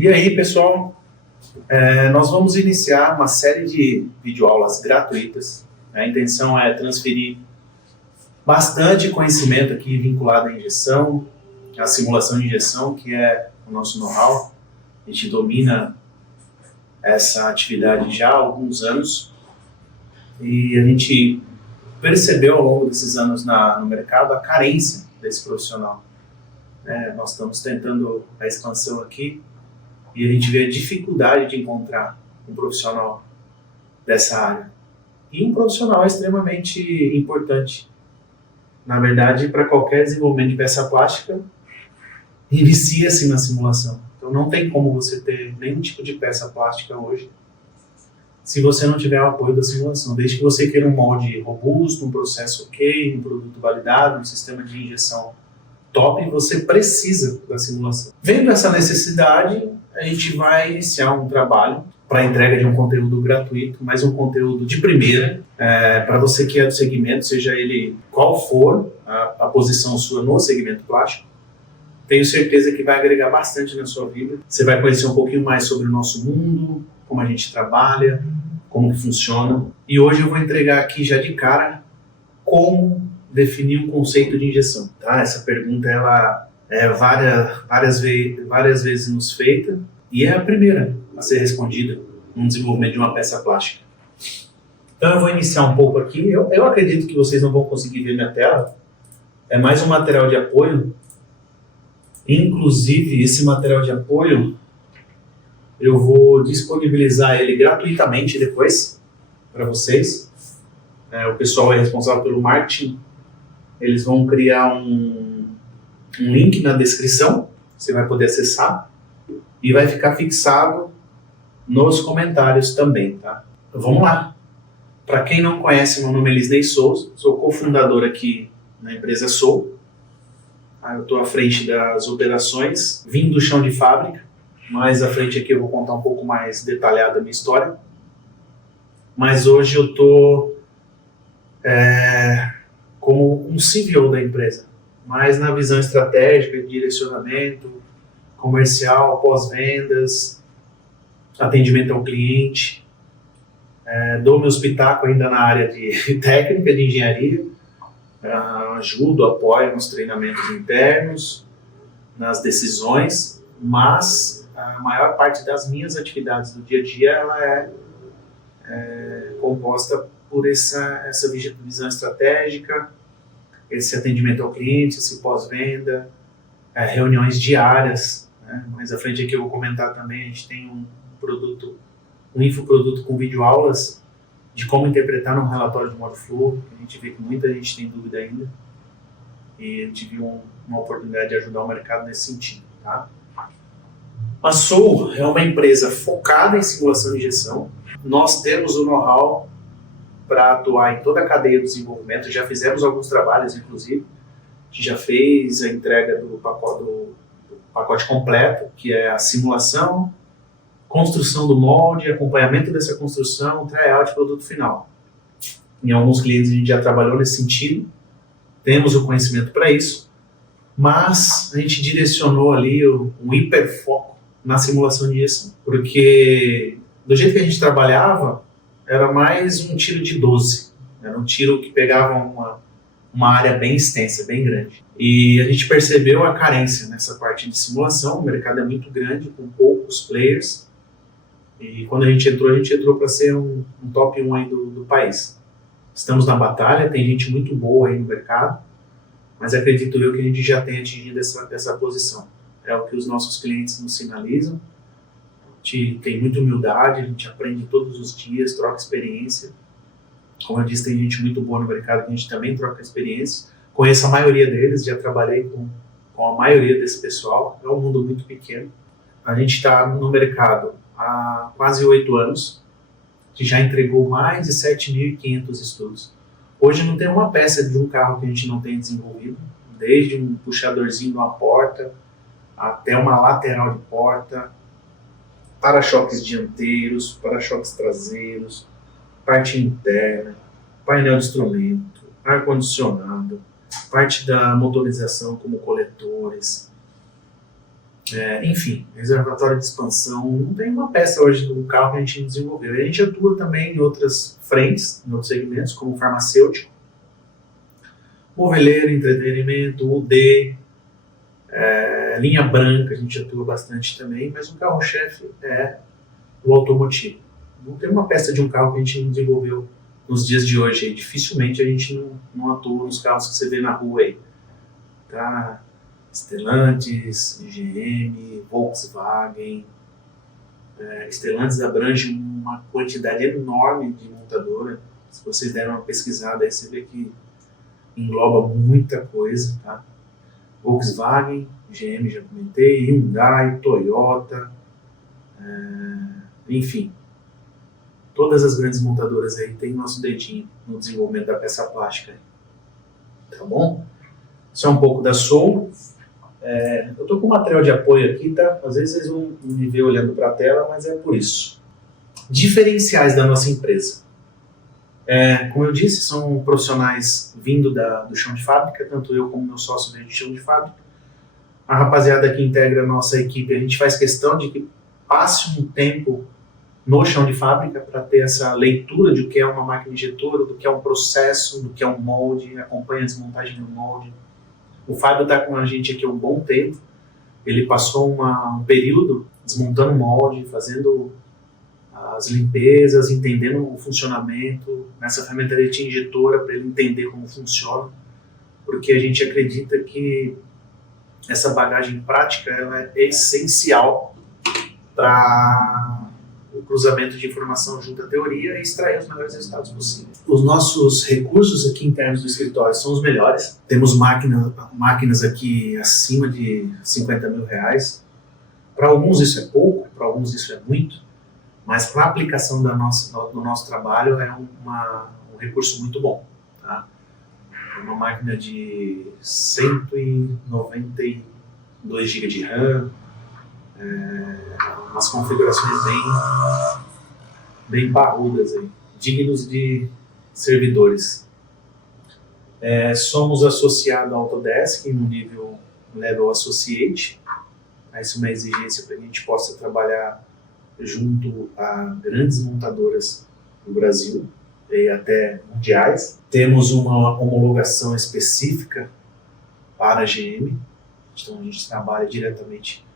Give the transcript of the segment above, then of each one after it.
E aí, pessoal, nós vamos iniciar uma série de videoaulas gratuitas. A intenção é transferir bastante conhecimento aqui vinculado à injeção, à simulação de injeção, que é o nosso know-how. A gente domina essa atividade já há alguns anos e a gente percebeu ao longo desses anos no mercado a carência desse profissional. Nós estamos tentando a expansão aqui e a gente vê a dificuldade de encontrar um profissional dessa área. E um profissional é extremamente importante, na verdade, para qualquer desenvolvimento de peça plástica, inicia-se na simulação. Então não tem como você ter nenhum tipo de peça plástica hoje se você não tiver o apoio da simulação. Desde que você queira um molde robusto, um processo ok, um produto validado, um sistema de injeção top, você precisa da simulação. Vendo essa necessidade, a gente vai iniciar um trabalho para a entrega de um conteúdo gratuito, mas um conteúdo de primeira, para você que é do segmento, seja ele qual for a posição sua no segmento plástico. Tenho certeza que vai agregar bastante na sua vida. Você vai conhecer um pouquinho mais sobre o nosso mundo, como a gente trabalha, como que funciona. E hoje eu vou entregar aqui já de cara como definir um conceito de injeção. Tá? Essa pergunta ela é várias vezes nos feita e é a primeira a ser respondida no desenvolvimento de uma peça plástica. Então eu vou iniciar um pouco aqui. Eu acredito que vocês não vão conseguir ver minha tela. É mais um material de apoio. Inclusive, esse material de apoio, eu vou disponibilizar ele gratuitamente depois para vocês. O pessoal é responsável pelo marketing. Eles vão criar um link na descrição, você vai poder acessar, e vai ficar fixado nos comentários também, tá? Vamos lá. Para quem não conhece, meu nome é Elisnei Souza, sou cofundador aqui na empresa Soul. Eu estou à frente das operações, vim do chão de fábrica, mais à frente aqui eu vou contar um pouco mais detalhado a minha história. Mas hoje eu estou como um CVO da empresa, mais na visão estratégica, de direcionamento, comercial, pós-vendas, atendimento ao cliente. Dou meu espetáculo ainda na área de técnica de engenharia, ajudo, apoio nos treinamentos internos, nas decisões, mas a maior parte das minhas atividades do dia a dia ela é composta por essa visão estratégica, esse atendimento ao cliente, esse pós-venda, reuniões diárias. Mais à frente aqui eu vou comentar também, a gente tem um infoproduto com videoaulas de como interpretar um relatório de modo flow, que a gente vê que muita gente tem dúvida ainda, e a gente viu uma oportunidade de ajudar o mercado nesse sentido. Tá? A Soul é uma empresa focada em simulação de injeção. Nós temos o know-how para atuar em toda a cadeia do desenvolvimento, já fizemos alguns trabalhos, inclusive, a gente já fez a entrega do pacote completo, que é a simulação, construção do molde, acompanhamento dessa construção, tryout e produto final. Em alguns clientes a gente já trabalhou nesse sentido, temos o conhecimento para isso, mas a gente direcionou ali um hiperfoco na simulação de injeção, porque do jeito que a gente trabalhava, era mais um tiro de 12, era um tiro que pegava uma área bem extensa, bem grande. E a gente percebeu a carência nessa parte de simulação, o mercado é muito grande, com poucos players, e quando a gente entrou para ser um top 1 aí do país. Estamos na batalha, tem gente muito boa aí no mercado, mas acredito eu que a gente já tem atingido essa posição. É o que os nossos clientes nos sinalizam. A gente tem muita humildade, a gente aprende todos os dias, troca experiência. Como eu disse, tem gente muito boa no mercado que a gente também troca experiência. Conheço a maioria deles, já trabalhei com a maioria desse pessoal. É um mundo muito pequeno. A gente está no mercado há quase 8 anos, que já entregou mais de 7.500 estudos. Hoje não tem uma peça de um carro que a gente não tenha desenvolvido, desde um puxadorzinho de uma porta, até uma lateral de porta, para-choques dianteiros, para-choques traseiros, parte interna, painel de instrumento, ar-condicionado, parte da motorização como coletores, Enfim, reservatório de expansão, não tem uma peça hoje do carro que a gente desenvolveu. E a gente atua também em outras frentes, em outros segmentos, como farmacêutico, moveleiro, entretenimento, UD, linha branca, a gente atua bastante também, mas o carro-chefe é o automotivo. Não tem uma peça de um carro que a gente não desenvolveu nos dias de hoje. Aí, dificilmente a gente não atua nos carros que você vê na rua aí. Tá? Stellantis, GM, Volkswagen. Stellantis abrange uma quantidade enorme de montadora. Se vocês deram uma pesquisada aí, você vê que engloba muita coisa, tá? Volkswagen, GM já comentei, Hyundai, Toyota, enfim, todas as grandes montadoras aí têm nosso dedinho no desenvolvimento da peça plástica, tá bom? Isso é um pouco da Soul. Eu tô com um material de apoio aqui, tá? Às vezes vocês vão me ver olhando para a tela, mas é por isso. Diferenciais da nossa empresa. Como eu disse, são profissionais vindo do chão de fábrica, tanto eu como meu sócio vem de chão de fábrica. A rapaziada que integra a nossa equipe, a gente faz questão de que passe um tempo no chão de fábrica para ter essa leitura de o que é uma máquina injetora, do que é um processo, do que é um molde, acompanha a desmontagem do molde. O Fábio está com a gente aqui há um bom tempo, ele passou um período desmontando o molde, fazendo as limpezas, entendendo o funcionamento, nessa fermentaria injetora para ele entender como funciona, porque a gente acredita que essa bagagem prática ela é essencial para o cruzamento de informação junto à teoria e extrair os melhores resultados possíveis. Os nossos recursos aqui internos do escritório são os melhores. Temos máquinas aqui acima de R$50 mil. Para alguns isso é pouco, para alguns isso é muito, mas para a aplicação do nosso trabalho é um recurso muito bom. Tá? Uma máquina de 192 GB de RAM, umas configurações bem parrudas, aí, dignos de servidores. Somos associados à Autodesk no nível Level Associate. Essa é uma exigência para que a gente possa trabalhar junto a grandes montadoras do Brasil e até mundiais. Temos uma homologação específica para a GM, então a gente trabalha diretamente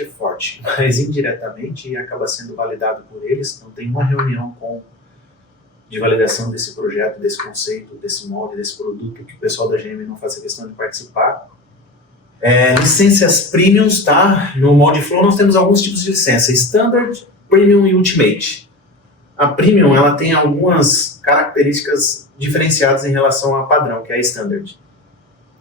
é forte, mas indiretamente acaba sendo validado por eles. Então tem uma reunião de validação desse projeto, desse conceito, desse molde, desse produto, que o pessoal da GM não faça questão de participar. Licenças premiums, tá? No Moldflow nós temos alguns tipos de licença: Standard, Premium e Ultimate. A Premium ela tem algumas características diferenciadas em relação à padrão, que é a Standard.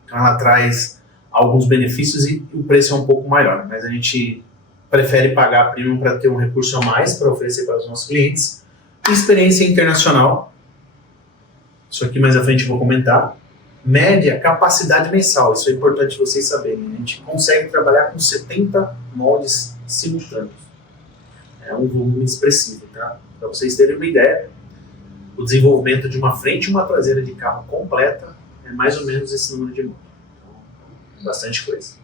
Então ela traz alguns benefícios e o preço é um pouco maior, mas a gente prefere pagar a Premium para ter um recurso a mais para oferecer para os nossos clientes. Experiência internacional, isso aqui mais à frente eu vou comentar. Média, capacidade mensal, isso é importante vocês saberem. A gente consegue trabalhar com 70 moldes simultâneos. É um volume expressivo, tá? Para vocês terem uma ideia, o desenvolvimento de uma frente e uma traseira de carro completa é mais ou menos esse número de moldes. Então, bastante coisa.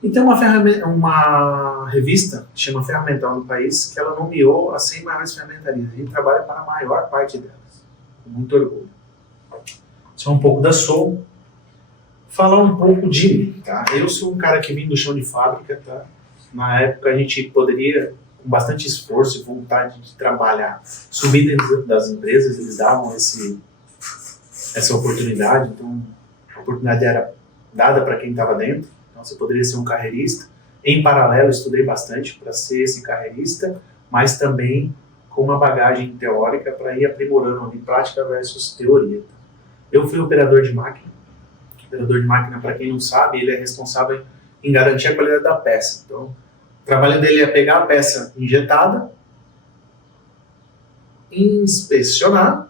E tem uma revista que chama Ferramental no país, que ela nomeou as 100 maiores ferramentarias. A gente trabalha para a maior parte delas, com muito orgulho. Isso é um pouco da Soul. Falar um pouco de mim, tá? Eu sou um cara que vim do chão de fábrica, tá? Na época a gente poderia, com bastante esforço e vontade de trabalhar, subir dentro das empresas, eles davam essa oportunidade, então a oportunidade era dada para quem estava dentro, então você poderia ser um carreirista. Em paralelo, eu estudei bastante para ser esse carreirista, mas também com uma bagagem teórica para ir aprimorando ali prática versus teoria. Eu fui operador de máquina. Operador de máquina, para quem não sabe, ele é responsável em garantir a qualidade da peça. Então, o trabalho dele é pegar a peça injetada, inspecionar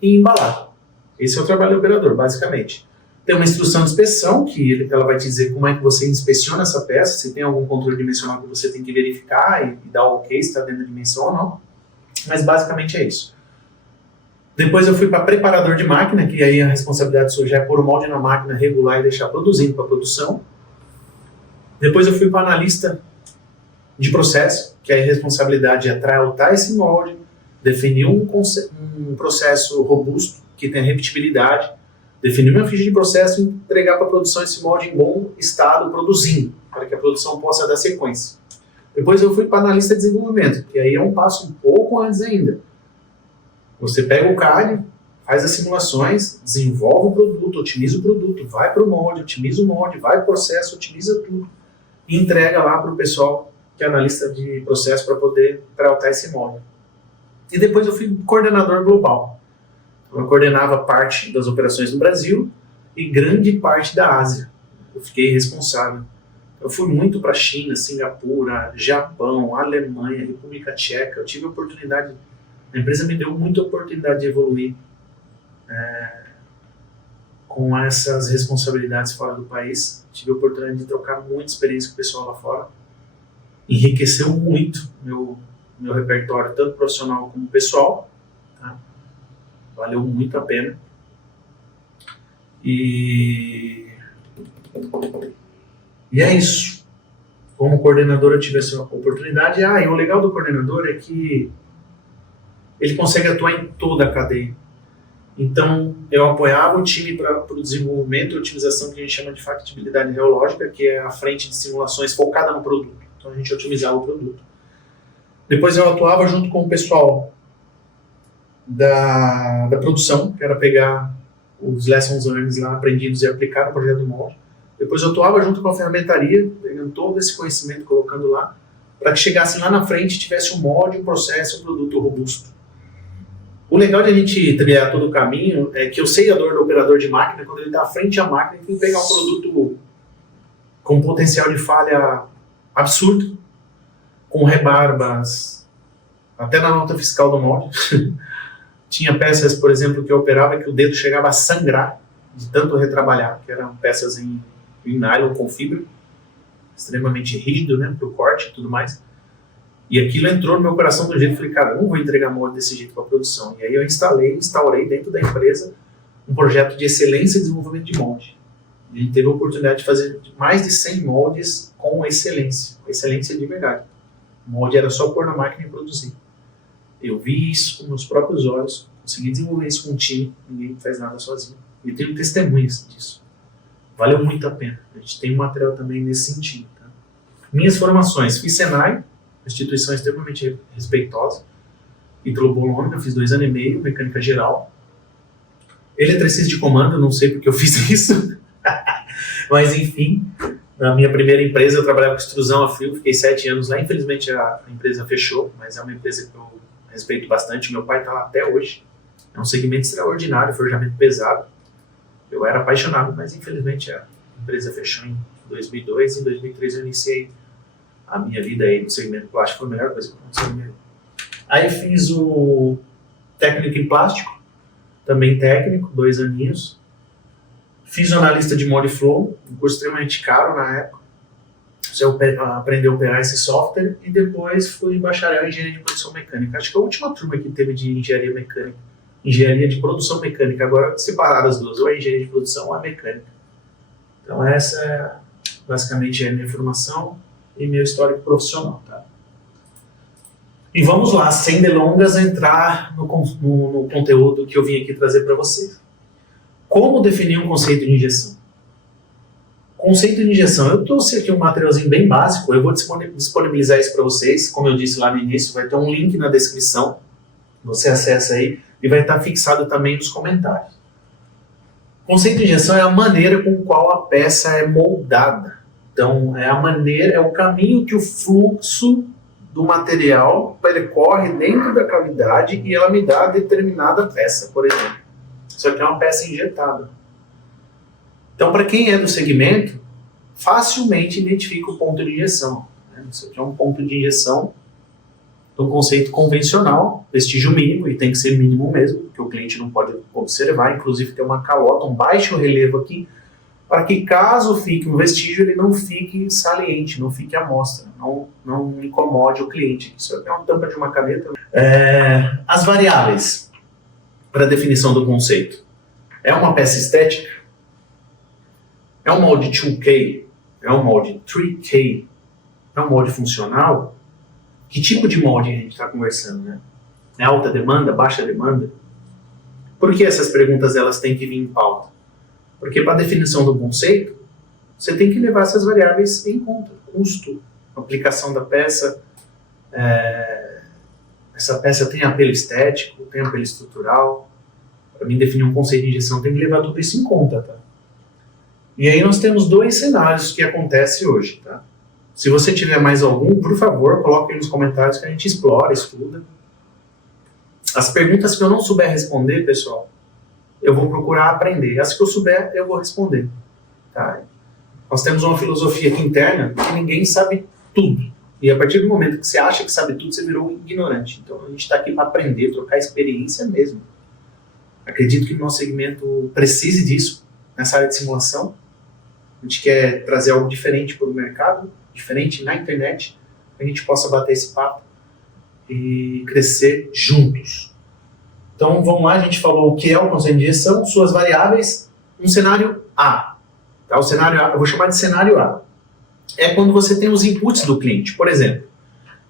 e embalar. Esse é o trabalho do operador, basicamente. Tem uma instrução de inspeção, que ela vai te dizer como é que você inspeciona essa peça, se tem algum controle dimensional que você tem que verificar e dar o ok, se está dentro da dimensão ou não. Mas basicamente é isso. Depois eu fui para preparador de máquina, que aí a responsabilidade sua já é pôr o molde na máquina, regular e deixar produzindo para produção. Depois eu fui para analista de processo, que a responsabilidade é trautar esse molde, definir um processo robusto, que tenha repetibilidade, definir uma ficha de processo e entregar para a produção esse molde em bom estado, produzindo, para que a produção possa dar sequência. Depois eu fui para analista de desenvolvimento, que aí é um passo um pouco antes ainda. Você pega o CAD, faz as simulações, desenvolve o produto, otimiza o produto, vai para o molde, otimiza o molde, vai para o processo, otimiza tudo e entrega lá para o pessoal que é analista de processo para poder trautar esse molde. E depois eu fui coordenador global. Eu coordenava parte das operações do Brasil e grande parte da Ásia. Eu fiquei responsável. Eu fui muito para a China, Singapura, Japão, Alemanha, República Tcheca. Eu tive a oportunidade, a empresa me deu muita oportunidade de evoluir com essas responsabilidades fora do país. Tive a oportunidade de trocar muita experiência com o pessoal lá fora. Enriqueceu muito meu repertório, tanto profissional como pessoal. Tá? Valeu muito a pena. E é isso. Como coordenador eu tive essa oportunidade. E o legal do coordenador é que ele consegue atuar em toda a cadeia. Então, eu apoiava o time para o desenvolvimento e otimização que a gente chama de factibilidade geológica, que é a frente de simulações focada no produto. Então, a gente otimizava o produto. Depois, eu atuava junto com o pessoal da produção, que era pegar os lessons learned lá, aprendidos e aplicar no projeto do molde. Depois, eu atuava junto com a ferramentaria, pegando todo esse conhecimento, colocando lá, para que chegasse lá na frente e tivesse um molde, um processo, um produto robusto. O legal de a gente trilhar todo o caminho é que eu sei a dor do operador de máquina, quando ele está à frente à máquina, ele tem que pegar um produto com potencial de falha absurdo, com rebarbas, até na nota fiscal do molde. Tinha peças, por exemplo, que eu operava que o dedo chegava a sangrar de tanto retrabalhar, que eram peças em nylon com fibra, extremamente rígido, né, para o corte e tudo mais. E aquilo entrou no meu coração do jeito que eu falei, cara, eu não vou entregar molde desse jeito para a produção. E aí eu instaurei dentro da empresa um projeto de excelência e desenvolvimento de molde. A gente teve a oportunidade de fazer mais de 100 moldes com excelência de verdade. O molde era só pôr na máquina e produzir. Eu vi isso com meus próprios olhos, consegui desenvolver isso com um time, ninguém faz nada sozinho. E tenho testemunhas disso. Valeu muito a pena. A gente tem um material também nesse sentido. Tá? Minhas formações, fiz Senai, instituição extremamente respeitosa. Ítalo Bologna, fiz 2 anos e meio, mecânica geral. Eletricista de comando, não sei porque eu fiz isso. Mas enfim, na minha primeira empresa eu trabalhava com extrusão a frio, fiquei 7 anos lá. Infelizmente a empresa fechou, mas é uma empresa que eu respeito bastante. Meu pai está lá até hoje. É um segmento extraordinário, forjamento pesado. Eu era apaixonado, mas infelizmente a empresa fechou em 2002. Em 2003 eu iniciei a minha vida aí no segmento plástico, foi a melhor coisa que aconteceu na minha vida. Aí fiz o técnico em plástico, também técnico, 2 aninhos. Fiz o analista de molde flow, um curso extremamente caro na época. Você aprender a operar esse software e depois fui bacharel em engenharia de produção mecânica. Acho que a última turma que teve de engenharia mecânica, engenharia de produção mecânica, agora separaram as duas, ou é engenharia de produção ou é mecânica. Então essa é basicamente a minha formação e meu histórico profissional. Tá? E vamos lá, sem delongas, entrar no conteúdo que eu vim aqui trazer para vocês. Como definir um conceito de injeção? Conceito de injeção, eu trouxe aqui um materialzinho bem básico, eu vou disponibilizar isso para vocês, como eu disse lá no início, vai ter um link na descrição, você acessa aí e vai estar fixado também nos comentários. Conceito de injeção é a maneira com qual a peça é moldada. Então, é a maneira, é o caminho que o fluxo do material percorre dentro da cavidade e ela me dá determinada peça, por exemplo. Isso aqui é uma peça injetada. Então, para quem é do segmento, facilmente identifica o ponto de injeção. Isso aqui é um ponto de injeção do conceito convencional, vestígio mínimo, e tem que ser mínimo mesmo, porque o cliente não pode observar, inclusive tem uma calota, um baixo relevo aqui, para que caso fique um vestígio, ele não fique saliente, não fique à mostra, não incomode o cliente. Isso aqui é uma tampa de uma caneta. As variáveis para a definição do conceito. É uma peça estética? É um molde 2K? é um molde 3K, é um molde funcional, que tipo de molde a gente está conversando, né? É alta demanda, baixa demanda? Por que essas perguntas elas têm que vir em pauta? Porque para a definição do conceito, você tem que levar essas variáveis em conta. Custo, aplicação da peça, essa peça tem apelo estético, tem apelo estrutural. Para mim definir um conceito de injeção tem que levar tudo isso em conta, tá? E aí nós temos 2 cenários que acontecem hoje, tá? Se você tiver mais algum, por favor, coloque aí nos comentários que a gente explora, estuda. As perguntas que eu não souber responder, pessoal, eu vou procurar aprender. As que eu souber, eu vou responder. Tá? Nós temos uma filosofia aqui interna que ninguém sabe tudo. E a partir do momento que você acha que sabe tudo, você virou um ignorante. Então a gente está aqui para aprender, trocar experiência mesmo. Acredito que o nosso segmento precise disso, nessa área de simulação. A gente quer trazer algo diferente para o mercado, diferente na internet, para a gente possa bater esse papo e crescer juntos. Então vamos lá, a gente falou o que é o conceito de injeção, suas variáveis, um cenário A. Tá? O cenário A, eu vou chamar de cenário A. É quando você tem os inputs do cliente. Por exemplo,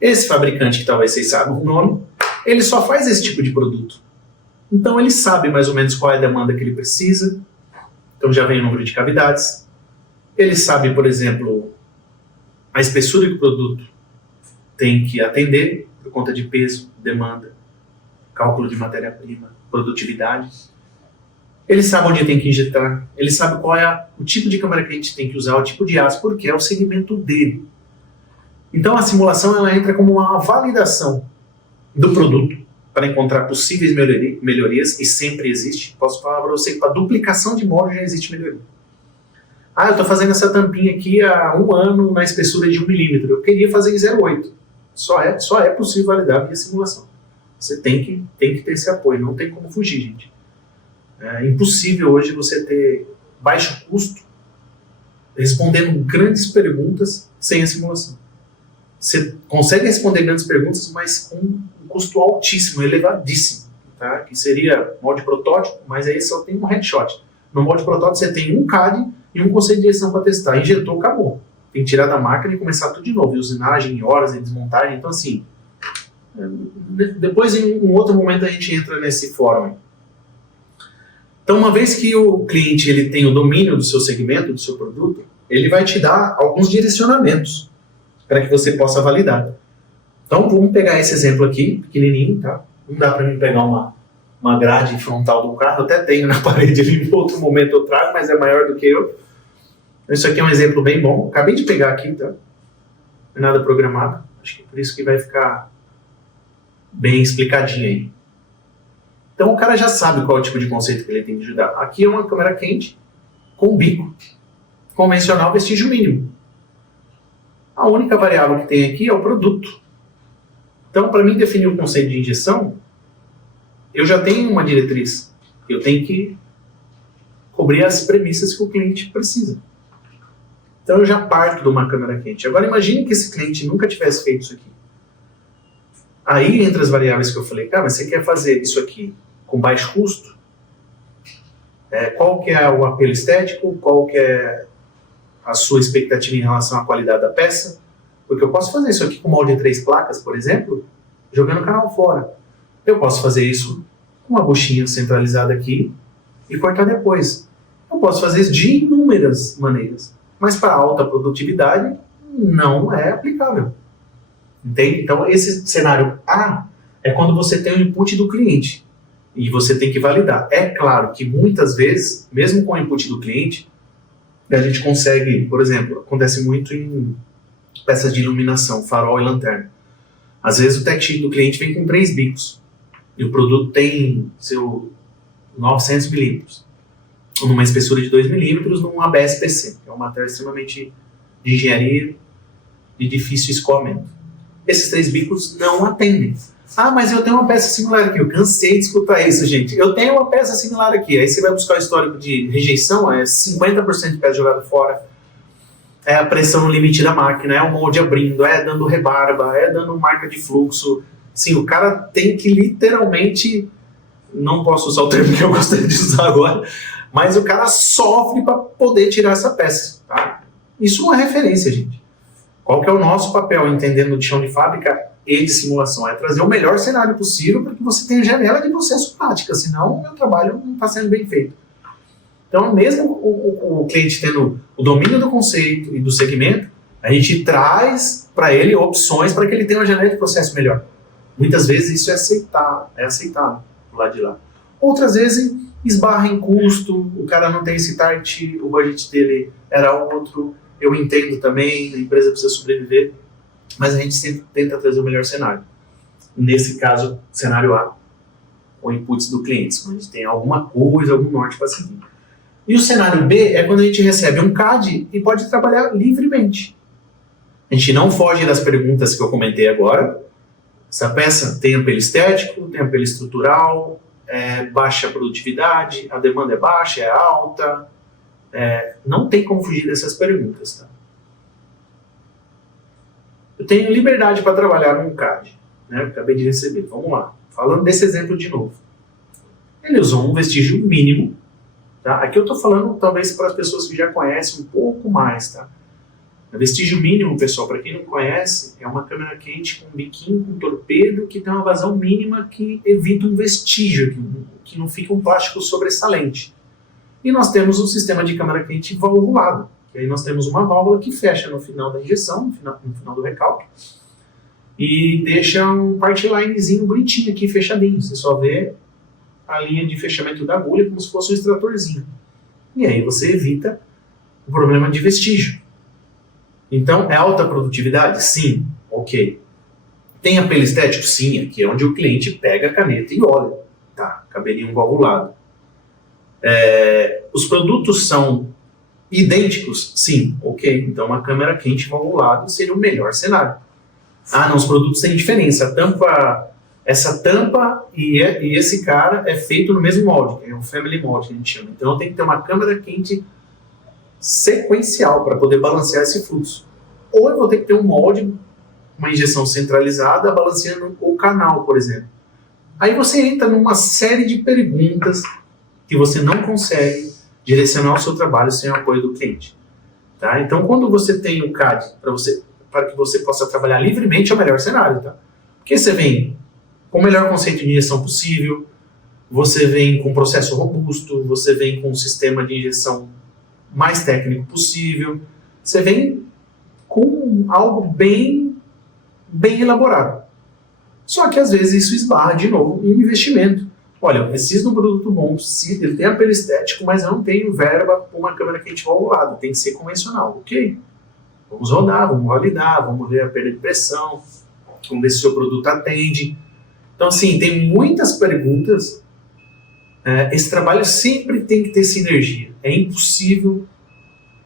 esse fabricante, que talvez vocês saibam o nome, ele só faz esse tipo de produto. Então ele sabe mais ou menos qual é a demanda que ele precisa, então já vem o número de cavidades. Ele sabe, por exemplo, a espessura que o produto tem que atender, por conta de peso, demanda, cálculo de matéria-prima, produtividade. Ele sabe onde tem que injetar, ele sabe qual é o tipo de câmara que a gente tem que usar, o tipo de aço, porque é o segmento dele. Então a simulação ela entra como uma validação do produto para encontrar possíveis melhorias, e sempre existe. Posso falar para você que para duplicação de molde já existe melhoria. Ah, eu estou fazendo essa tampinha aqui há 1 ano na espessura de 1 milímetro. Eu queria fazer em 0,8. Só é possível validar via simulação. Você tem que ter esse apoio, não tem como fugir, gente. É impossível hoje você ter baixo custo respondendo grandes perguntas sem a simulação. Você consegue responder grandes perguntas, mas com um custo altíssimo, elevadíssimo, tá? Que seria molde protótipo, mas aí só tem um headshot. No molde protótipo você tem um CAD e um conceito de injeção para testar. Injetou, acabou. Tem que tirar da máquina e começar tudo de novo. E usinagem, horas, e desmontagem. Então, assim, depois em um outro momento a gente entra nesse fórum. Então, uma vez que o cliente ele tem o domínio do seu segmento, do seu produto, ele vai te dar alguns direcionamentos para que você possa validar. Então, vamos pegar esse exemplo aqui, pequenininho, tá? Não dá para mim pegar uma grade frontal do carro, eu até tenho na parede ali, em outro momento eu trago, mas é maior do que eu. Isso aqui é um exemplo bem bom, acabei de pegar aqui, tá? Não é nada programado, acho que é por isso que vai ficar bem explicadinho aí. Então o cara já sabe qual é o tipo de conceito que ele tem que ajudar. Aqui é uma câmera quente com bico convencional vestígio mínimo. A única variável que tem aqui é o produto. Então, para mim definir o conceito de injeção, eu já tenho uma diretriz. Eu tenho que cobrir as premissas que o cliente precisa. Então eu já parto de uma câmera quente. Agora imagine que esse cliente nunca tivesse feito isso aqui. Aí, entre as variáveis que eu falei, cara, mas você quer fazer isso aqui com baixo custo? Qual que é o apelo estético? Qual que é a sua expectativa em relação à qualidade da peça? Porque eu posso fazer isso aqui com molde de 3 placas, por exemplo, jogando o canal fora. Eu posso fazer isso com uma buchinha centralizada aqui e cortar depois. Eu posso fazer isso de inúmeras maneiras, mas para alta produtividade não é aplicável. Entende? Então esse cenário A é quando você tem o input do cliente e você tem que validar. É claro que muitas vezes, mesmo com o input do cliente, a gente consegue, por exemplo, acontece muito em peças de iluminação, farol e lanterna. Às vezes o tech sheet do cliente vem com 3 bicos e o produto tem seu 900 milímetros, numa espessura de 2 milímetros, num ABS-PC, que é uma matéria extremamente de engenharia de difícil escoamento. Esses 3 bicos não atendem. Ah, mas eu tenho uma peça similar aqui. Eu cansei de escutar isso, gente. Eu tenho uma peça similar aqui. Aí você vai buscar o histórico de rejeição, é 50% de peça jogada fora, é a pressão no limite da máquina, é o molde abrindo, é dando rebarba, é dando marca de fluxo. Sim, o cara tem que literalmente, não posso usar o termo que eu gostaria de usar agora, mas o cara sofre para poder tirar essa peça. Tá? Isso não é referência, gente. Qual que é o nosso papel, entendendo de chão de fábrica e de simulação? É trazer o melhor cenário possível para que você tenha janela de processo prática, senão o meu trabalho não está sendo bem feito. Então, mesmo o cliente tendo o domínio do conceito e do segmento, a gente traz para ele opções para que ele tenha uma janela de processo melhor. Muitas vezes isso é aceitável do lado de lá. Outras vezes esbarra em custo, o cara não tem esse start, o budget dele era outro, eu entendo também, a empresa precisa sobreviver, mas a gente sempre tenta trazer o melhor cenário. Nesse caso, cenário A, com inputs do cliente, quando a gente tem alguma coisa, algum norte para seguir. E o cenário B é quando a gente recebe um CAD e pode trabalhar livremente. A gente não foge das perguntas que eu comentei agora. Essa peça tem apelo estético, tem apelo estrutural, baixa produtividade, a demanda é baixa, é alta. Não tem como fugir dessas perguntas. Tá? Eu tenho liberdade para trabalhar com CAD. Né? Acabei de receber. Vamos lá. Falando desse exemplo de novo. Ele usou um vestígio mínimo. Tá? Aqui eu estou falando talvez para as pessoas que já conhecem um pouco mais. Tá? Vestígio mínimo, pessoal, para quem não conhece, é uma câmera quente com biquinho, com torpedo, que tem uma vazão mínima que evita um vestígio, que não fica um plástico sobressalente. E nós temos um sistema de câmera quente valvulado, que aí nós temos uma válvula que fecha no final da injeção, no final do recalque, e deixa um part linezinho bonitinho aqui, fechadinho. Você só vê a linha de fechamento da agulha como se fosse um extratorzinho. E aí você evita o problema de vestígio. Então, é alta produtividade? Sim. Ok. Tem apelo estético? Sim. Aqui é onde o cliente pega a caneta e olha. Tá, cabelinho valvulado. Os produtos são idênticos? Sim. Ok. Então, uma câmera quente valvulada seria o melhor cenário. Ah, não, os produtos têm diferença. Essa tampa e esse cara é feito no mesmo molde, que é o family molde que a gente chama. Então, tem que ter uma câmera quente sequencial para poder balancear esse fluxo. Ou eu vou ter que ter um molde, uma injeção centralizada, balanceando o canal, por exemplo. Aí você entra numa série de perguntas que você não consegue direcionar o seu trabalho sem o apoio do cliente. Tá? Então, quando você tem o CAD para que você possa trabalhar livremente, é o melhor cenário. Tá? Porque você vem com o melhor conceito de injeção possível, você vem com um processo robusto, você vem com um sistema de injeção mais técnico possível, você vem com algo bem elaborado. Só que às vezes isso esbarra de novo em um investimento. Olha, eu preciso de um produto bom, ele tem apelo estético, mas eu não tenho verba para uma câmera quente valvulada, tem que ser convencional. Ok, vamos rodar, vamos validar, vamos ver a perda de pressão, vamos ver se o seu produto atende. Então assim, tem muitas perguntas. Esse trabalho sempre tem que ter sinergia. É impossível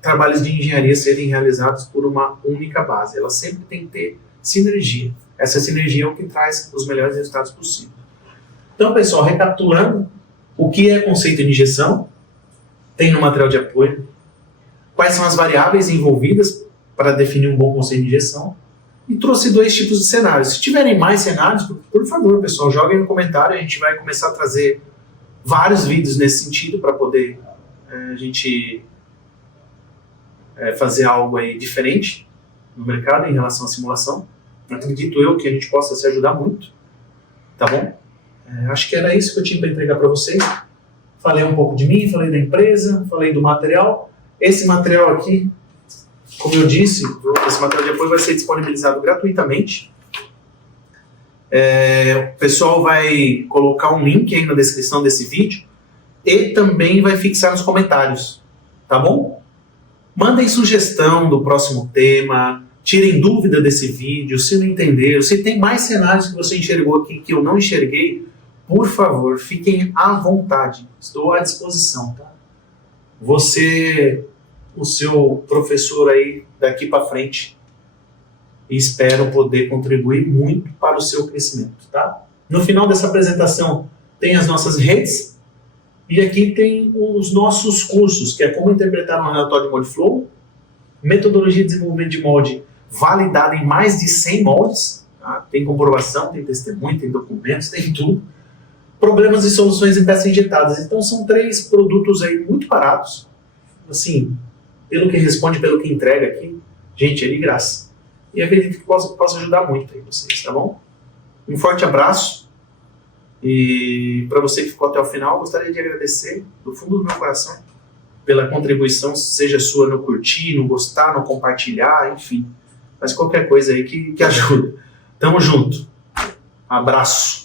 trabalhos de engenharia serem realizados por uma única base. Ela sempre tem que ter sinergia. Essa sinergia é o que traz os melhores resultados possíveis. Então, pessoal, recapitulando, o que é conceito de injeção? Tem no material de apoio. Quais são as variáveis envolvidas para definir um bom conceito de injeção? E trouxe 2 tipos de cenários. Se tiverem mais cenários, por favor, pessoal, joguem no comentário. A gente vai começar a trazer vários vídeos nesse sentido para poder a gente fazer algo aí diferente no mercado em relação à simulação. Acredito eu que a gente possa se ajudar muito, tá bom? Acho que era isso que eu tinha para entregar para vocês. Falei um pouco de mim, falei da empresa, falei do material. Esse material aqui, como eu disse, esse material de apoio vai ser disponibilizado gratuitamente. O pessoal vai colocar um link aí na descrição desse vídeo e também vai fixar nos comentários, tá bom? Mandem sugestão do próximo tema, tirem dúvida desse vídeo, se não entenderam, se tem mais cenários que você enxergou aqui que eu não enxerguei, por favor, fiquem à vontade, estou à disposição, tá? Você, o seu professor aí daqui para frente, e espero poder contribuir muito para o seu crescimento, tá? No final dessa apresentação tem as nossas redes e aqui tem os nossos cursos, que é como interpretar um relatório de molde flow, metodologia de desenvolvimento de molde validada em mais de 100 moldes, tá? Tem comprovação, tem testemunho, tem documentos, tem tudo. Problemas e soluções em peças injetadas. Então são 3 produtos aí muito baratos, assim, pelo que responde, pelo que entrega aqui, gente, é de graça. E acredito que possa ajudar muito aí vocês, tá bom? Um forte abraço. E para você que ficou até o final, gostaria de agradecer do fundo do meu coração pela contribuição, seja sua no curtir, no gostar, no compartilhar, enfim. Mas qualquer coisa aí que ajuda. Tamo junto. Abraço.